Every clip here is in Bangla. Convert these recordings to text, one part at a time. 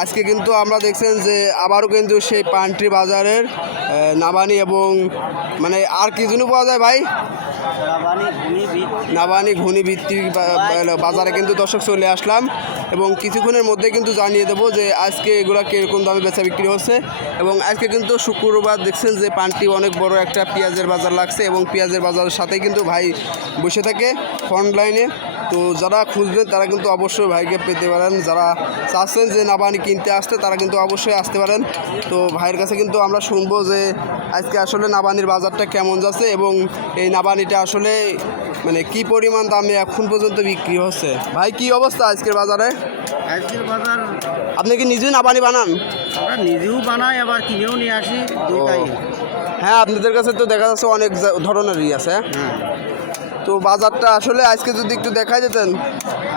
আজকে কিন্তু আমরা দেখছেন যে আবারও কিন্তু সেই পান্ট্রি বাজারের নাবানি এবং মানে আর কি জন্য পাওয়া যায় ভাই, নাবানি ঘুনি ভিত্তিক বাজারে কিন্তু দর্শক চলে আসলাম এবং কিছুক্ষণের মধ্যে কিন্তু জানিয়ে দেবো যে আজকে এগুলো কীরকম দামে বেচা বিক্রি হচ্ছে। এবং আজকে কিন্তু শুক্রবার দেখছেন যে পান্ট্রি অনেক বড় একটা পেঁয়াজের বাজার লাগছে এবং পেঁয়াজের বাজারের সাথে কিন্তু ভাই বসে থাকে ফ্রন্ট লাইনে। তো যারা খুঁজবেন তারা কিন্তু অবশ্যই ভাইকে পেতে পারেন, যারা চাচ্ছেন যে নাবানি কিনতে আসতে তারা কিন্তু অবশ্যই আসতে পারেন। তো ভাইয়ের কাছে কিন্তু আমরা শুনবো যে আজকে আসলে নাবানির বাজারটা কেমন যাচ্ছে এবং এই নাবানিটা আসলে মানে কি পরিমাণ দামে এখন পর্যন্ত বিক্রি হচ্ছে। ভাই কি অবস্থা আজকের বাজারে? আজকের বাজার আপনি কি নিজেই নাবানি বানান? আমরা নিজেও বানাই আবার কিনেও নিয়ে আসি, দুইটাই। হ্যাঁ, আপনাদের কাছে তো দেখা যাচ্ছে অনেক ধরনেরই আছে। হ্যাঁ, তো বাজারটা আসলে আজকে যদি একটু দেখাই যেতেন।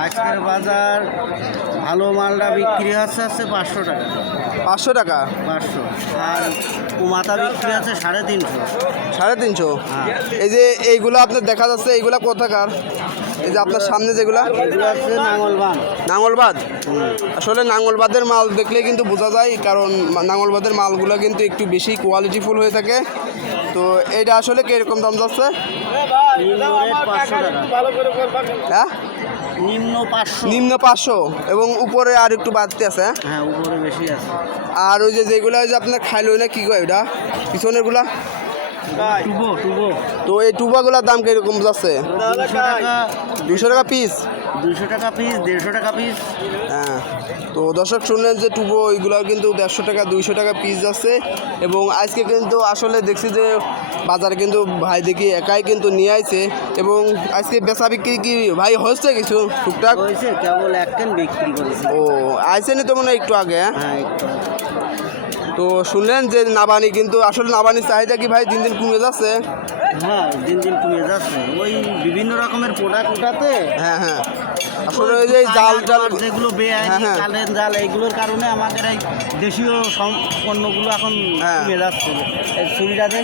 আজকের বাজার ভালো মালটা বিক্রি হচ্ছে 500 টাকা। 500 টাকা? 500। আর কুমাতা বিক্রি আছে 350। 350? হ্যাঁ। এই যে এইগুলো আপনার দেখা যাচ্ছে এইগুলা কোথাকার? এই যে আপনার সামনে যেগুলা, এগুলো হচ্ছে নাঙ্গলবান। নাঙ্গলবাদ? আসলে নাঙ্গলবাদের মাল দেখলে কিন্তু বোঝা যায়, কারণ নাঙ্গলবাদের মালগুলো কিন্তু একটু বেশি কোয়ালিটিফুল হয়ে থাকে। তো এইটা আসলে কীরকম দাম যাচ্ছে? নিম্ন রেট 500 টাকা। হ্যাঁ, নিম্ন 500। নিম্ন 500 এবং উপরে আর একটু বাড়তে আছে। হ্যাঁ, উপরে বেশি আছে। আর ওই যে যেগুলো ওই যে আপনার খাইলো না কি কয় ওটা পিছনেরগুলা, টুবো। তো এই টুবাগুলোর দাম কীরকম যাচ্ছে? 200 টাকা। 200 টাকা পিস? 200 টাকা পিস, 150 টাকা পিস। হ্যাঁ, তো দর্শক শুনলেন যে টুবো ওইগুলো কিন্তু 150 টাকা 200 টাকা পিস যাচ্ছে। এবং আজকে কিন্তু আসলে দেখছি যে বাজারে কিন্তু ভাই দেখি একাই কিন্তু নিয়ে আইছে এবং আজকে বেচা বিক্রি কি ভাই হচ্ছে কিছু টুকটাক? হয়েছে, কেবল এক কেন বিক্রি করেছি। ও আইসেনি তো মনে হয় একটু আগে। হ্যাঁ, হ্যাঁ, একটু। তো শুনলেন যে নাবানি কিন্তু আসলে নাবানির চাহিদা কি ভাই দিন দিন কমে যাচ্ছে? হ্যাঁ, দিন দিন কমে যাচ্ছে। ওই বিভিন্ন রকমের প্রোডাক্ট উঠাতে। হ্যাঁ হ্যাঁ, আসলে ওই যে জাল যেগুলো বেআইনি, হ্যাঁ, হ্যাঁ। কালের জাল, এইগুলোর কারণে আমাদের এই দেশীয় পণ্যগুলো এখন হ্যাঁ। কমে যাচ্ছে। এই ছুরিটাতে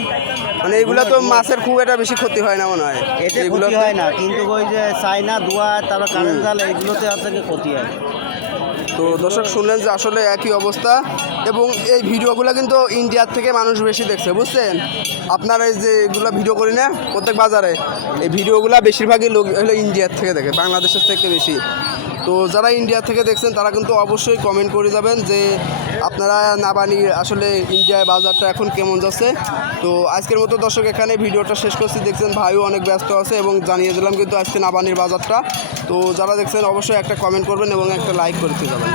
মানে এগুলো তো মাছের খুব একটা বেশি ক্ষতি হয় না মনে হয়। এতে এগুলো ক্ষতি হয় না, কিন্তু ওই যে চাইনা ধোয়া, তারপর কারেন্ট জাল, এইগুলোতে থেকে ক্ষতি হয়। তো দর্শক শুনলেন যে আসলে একই অবস্থা এবং এই ভিডিওগুলো কিন্তু ইন্ডিয়ার থেকে মানুষ বেশি দেখছে, বুঝছেন? আপনারা এই যে এগুলো ভিডিও করি না প্রত্যেক বাজারে, এই ভিডিওগুলো বেশিরভাগই লোক হলো ইন্ডিয়ার থেকে দেখে, বাংলাদেশের থেকে বেশি। তো যারা ইন্ডিয়া থেকে দেখছেন তারা কিন্তু অবশ্যই কমেন্ট করে যাবেন যে আপনারা নাবানি আসলে ইন্ডিয়ায় বাজারটা এখন কেমন যাচ্ছে। তো আজকের মতো দর্শক এখানে ভিডিওটা শেষ করছি। দেখছেন ভাইও অনেক ব্যস্ত আছে এবং জানিয়ে দিলাম কিন্তু আজকে নাবানির বাজারটা। তো যারা দেখছেন অবশ্যই একটা কমেন্ট করবেন এবং একটা লাইক করতে যাবেন।